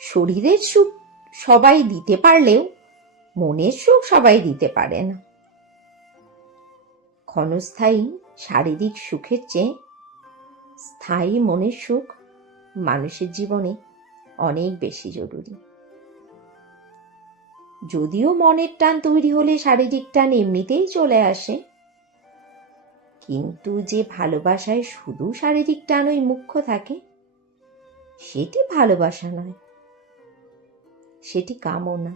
শরীরের সুখ সবাই দিতে পারলেও মনের সুখ সবাই দিতে পারে না। ক্ষণস্থায়ী শারীরিক সুখের চেয়ে স্থায়ী মনের সুখ মানুষের জীবনে অনেক বেশি জরুরি। যদিও মনের টান তৈরি হলে শারীরিক টান এমনিতেই চলে আসে, কিন্তু যে ভালোবাসায় শুধু শারীরিক টানই মুখ্য থাকে, সেটি ভালোবাসা নয়, সেটি কামনা।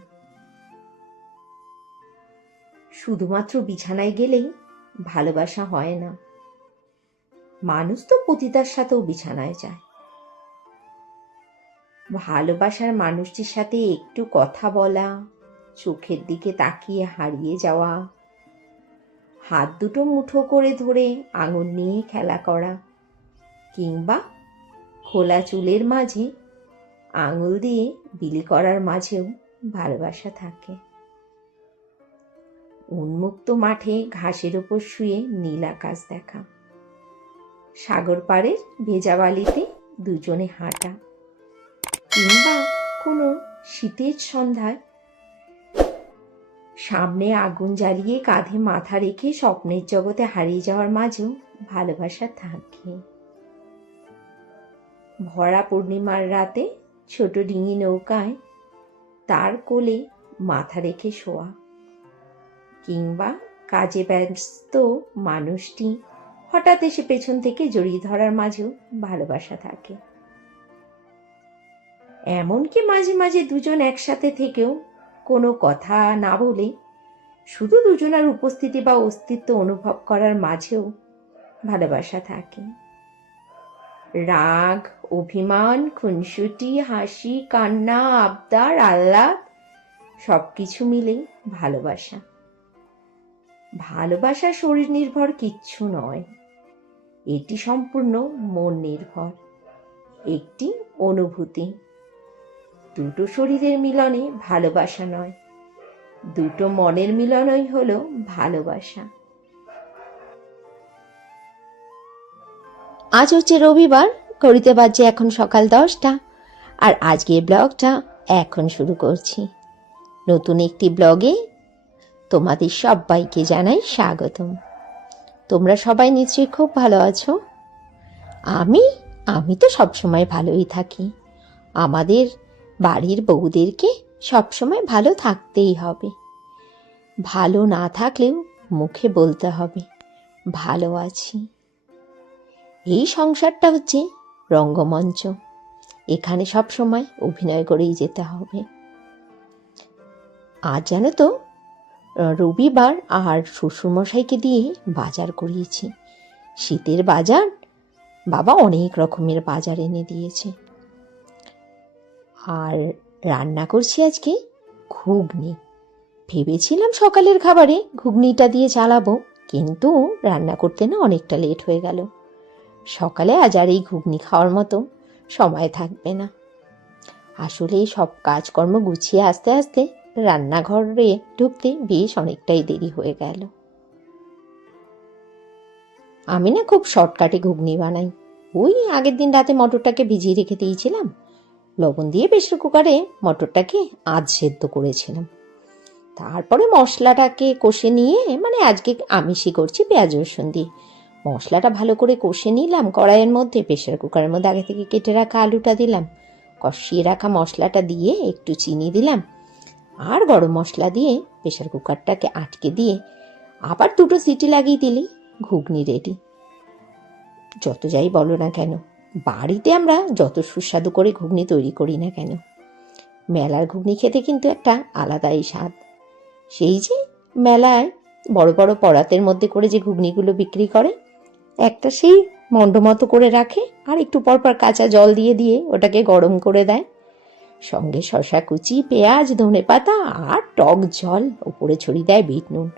শুধুমাত্র বিছানায় গেলেই ভালোবাসা হয় না। মানুষ তো পতিতার সাথেও বিছানায় যায়। ভালোবাসার মানুষটির সাথে একটু কথা বলা, চোখের দিকে তাকিয়ে হারিয়ে যাওয়া, হাত দুটো মুঠো করে ধরে আঙুল নিয়ে খেলা করা, কিংবা খোলা চুলের মাঝে আঙুল দিয়ে বিলি করার মাঝেও ভালোবাসা থাকে। উন্মুক্ত মাঠে ঘাসের ওপর শুয়ে নীল আকাশ দেখা, সাগর পাড়ের ভেজা বালিতে দুজনে হাঁটা, কিংবা কোনো শীতের সন্ধ্যায় সামনে আগুন জ্বালিয়ে কাঁধে মাথা রেখে স্বপ্নের জগতে হারিয়ে যাওয়ার মাঝেও ভালোবাসা থাকে। ভরা পূর্ণিমার রাতে ছোট ডিঙি নৌকায় তার কোলে মাথা রেখে শোয়া, কিংবা কাজে ব্যস্ত মানুষটি হঠাৎ এসে পেছন থেকে জড়িয়ে ধরার মাঝেও ভালোবাসা থাকে। এমনকি মাঝে মাঝে দুজন একসাথে থেকেও কোনো কথা না বলে শুধু দুজনের উপস্থিতি বা অস্তিত্ব অনুভব করার মাঝেও ভালোবাসা থাকে। রাগ, অভিমান, খুনসুটি, হাসি, কান্না, আবদার, আহ্লাদ সবকিছু মিলেই ভালোবাসা। ভালোবাসা শরীর নির্ভর কিচ্ছু নয়, এটি সম্পূর্ণ মন নির্ভর একটি অনুভূতি। দুটো শরীরের মিলনে ভালোবাসা নয়, দুটো মনের মিলনই হলো ভালোবাসা। আজ হচ্ছে রবিবার, ঘড়িতে বাজছে এখন সকাল 10টা, আর আজকের ব্লগটা এখন শুরু করছি। নতুন একটি ব্লগে তোমাদের সবাইকে জানাই স্বাগতম। তোমরা সবাই নিশ্চয়ই খুব ভালো আছো। আমি তো সবসময় ভালোই থাকি। আমাদের বাড়ির বউদেরকে সবসময় ভালো থাকতেই হবে। ভালো না থাকলেও মুখে বলতে হবে ভালো আছি। এই সংসারটা হচ্ছে রঙ্গমঞ্চ, এখানে সবসময় অভিনয় করেই যেতে হবে। আজ জানো তো রবিবার, আর শ্বশুরমশাইকে দিয়ে বাজার করিয়েছি। শীতের বাজার, বাবা অনেক রকমের বাজার এনে দিয়েছে। আর রান্না করছি আজকে ঘুগনি। ভেবেছিলাম সকালের খাবারে ঘুগনিটা দিয়ে চালাবো, কিন্তু রান্না করতে না অনেকটা লেট হয়ে গেল। সকালে আজ আর এই ঘুগনি খাওয়ার মতো সময় থাকবে না। আসলে সব কাজকর্ম গুছিয়ে আস্তে আস্তে রান্নাঘরে ঢুকতে বেশ অনেকটাই দেরি হয়ে গেল। আমি না খুব শর্টকাটে ঘুগনি বানাই। ওই আগের দিন রাতে মটরটাকে ভিজিয়ে রেখে দিয়েছিলাম, লবণ দিয়ে প্রেসার কুকারে মটরটাকে আধ সেদ্ধ করেছিলাম। তারপরে মশলাটাকে কষে নিয়ে, মানে আজকে আমিষই করছি পেঁয়াজ রসুন দিয়ে, মশলাটা ভালো করে কষে নিলাম কড়াইয়ের মধ্যে। প্রেসার কুকারের মধ্যে আগে থেকে কেটে রাখা আলুটা দিলাম, কষিয়ে রাখা মশলাটা দিয়ে একটু চিনি দিলাম, আর গরম মশলা দিয়ে প্রেসার কুকারটাকে আটকে দিয়ে আবার 2টো সিটি লাগিয়ে দিলেই ঘুগনি রেডি। যত যাই বলো না কেন, বাড়িতে আমরা যত সুস্বাদু করে ঘুগনি তৈরি করি না কেন, মেলার ঘুগনি খেতে কিন্তু একটা আলাদাই স্বাদ। সেই যে মেলায় বড় বড় পরাতের মধ্যে করে যে ঘুগনিগুলো বিক্রি করে, একটা সেই মণ্ড মতো করে রাখে, আর একটু পরপর কাঁচা জল দিয়ে দিয়ে ওটাকে গরম করে দেয়, সঙ্গে শসা কুচি, পেঁয়াজ, ধনেপাতা আর টক জল, ওপরে ছড়িয়ে দেয় বিট নুন।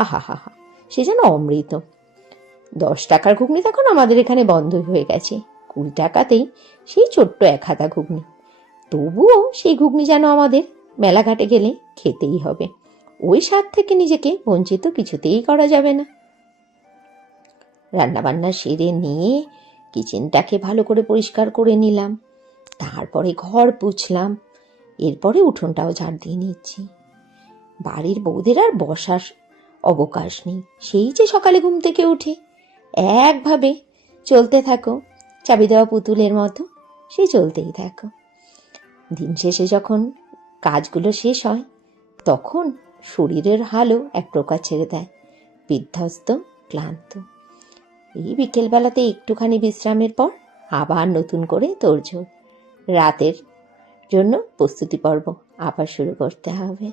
আহা হা হা, সে যেন অমৃত। 10 টাকার ঘুগনি তখন আমাদের এখানে বন্ধই হয়ে গেছে। 20 টাকাতেই সেই ছোট্ট 1 হাতা ঘুগনি। তবুও সেই ঘুগনি যেন আমাদের মেলাঘাটে গেলে খেতেই হবে। ওই স্বাদ থেকে নিজেকে বঞ্চিত কিছুতেই করা যাবে না। রান্নাবান্না সেরে নিয়ে কিচেনটাকে ভালো করে পরিষ্কার করে নিলাম। তারপরে ঘর পুছলাম, এরপরে উঠোনটাও ঝাড় দিয়ে নিচ্ছি। বাড়ির বউদের আর বসার অবকাশ নেই, সেই যে সকালে ঘুম থেকে উঠে একভাবে চলতে থাকো, চাবি দেওয়া পুতুলের মতো, সে চলতেই থাকো। দিন শেষে যখন কাজগুলো শেষ হয় তখন শরীরের হালও এক প্রকার ছেড়ে দেয়, বিধ্বস্ত, ক্লান্ত। এই বিকেলবেলাতে একটুখানি বিশ্রামের পর আবার নতুন করে তোড়জোড়, রাতের জন্য প্রস্তুতি পর্ব আবার শুরু করতে হবে।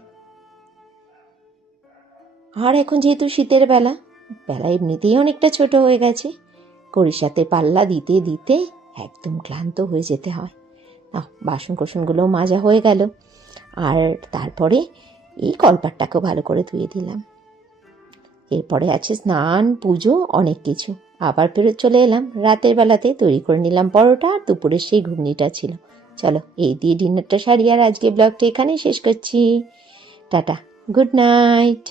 আর এখন যেহেতু শীতের বেলা, বেলা এমনিতেই অনেকটা ছোট হয়ে গেছে, ঘড়ির সাথে পাল্লা দিতে দিতে একদম ক্লান্ত হয়ে যেতে হয়। বাসন কোসনগুলো মাজা হয়ে গেল, আর তারপরে এই কলপাটটাকেও ভালো করে ধুয়ে দিলাম। এরপরে আছে স্নান, পুজো, অনেক কিছু। আবার ফেরত চলে এলাম রাতের বেলাতে, তৈরি করে নিলাম পরোটা, আর দুপুরের সেই ঘুগনিটা ছিল। চলো এই দিয়ে ডিনারটা সারি, আর আজকে ব্লগটা এখানেই শেষ করছি। Tata, good night.